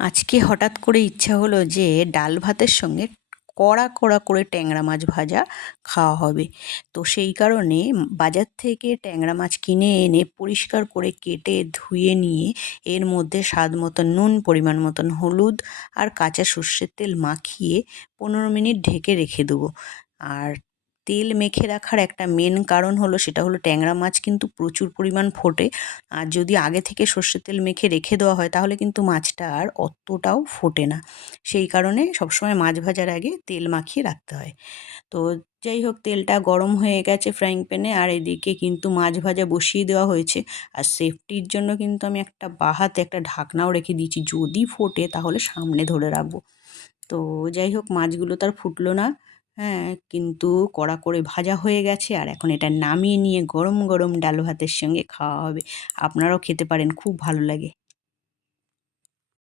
আজকে হঠাৎ করে ইচ্ছা হলো যে ডাল ভাতের সঙ্গে কড়া কড়া করে ট্যাংরা মাছ ভাজা খাওয়া হবে। তো সেই কারণে বাজার থেকে ট্যাংরা মাছ কিনে এনে পরিষ্কার করে কেটে ধুয়ে নিয়ে এর মধ্যে স্বাদ মতন নুন, পরিমাণ মতন হলুদ আর কাঁচা সর্ষের তেল মাখিয়ে পনেরো মিনিট ঢেকে রেখে দেবো। আর তেল মেখে রাখার একটা মেন কারণ হলো সেটা হলো ট্যাংরা মাছ কিন্তু প্রচুর পরিমাণ ফোটে। আর যদি আগে থেকে সর্ষের তেল মেখে রেখে দেওয়া হয় তাহলে কিন্তু মাছটা আর অতটাও ফোটে না। সেই কারণে সবসময় মাছ ভাজার আগে তেল মাখিয়ে রাখতে হয়। তো যাই হোক, তেলটা গরম হয়ে গেছে ফ্রাইং প্যানে আর এদিকে কিন্তু মাছ ভাজা বসিয়ে দেওয়া হয়েছে। আর সেফটির জন্য কিন্তু আমি একটা বাহাতে একটা ঢাকনাও রেখে দিয়েছি। যদি ফোটে তাহলে সামনে ধরে রাখব। তো যাই হোক, মাছগুলো তার ফুটলো না। হ্যাঁ কিন্তু কড়া করে ভাজা হয়ে গেছে আর এখন এটা নামিয়ে নিয়ে গরম গরম ডাল ভাতের সঙ্গে খাওয়া হবে। আপনারাও খেতে পারেন, খুব ভালো লাগে।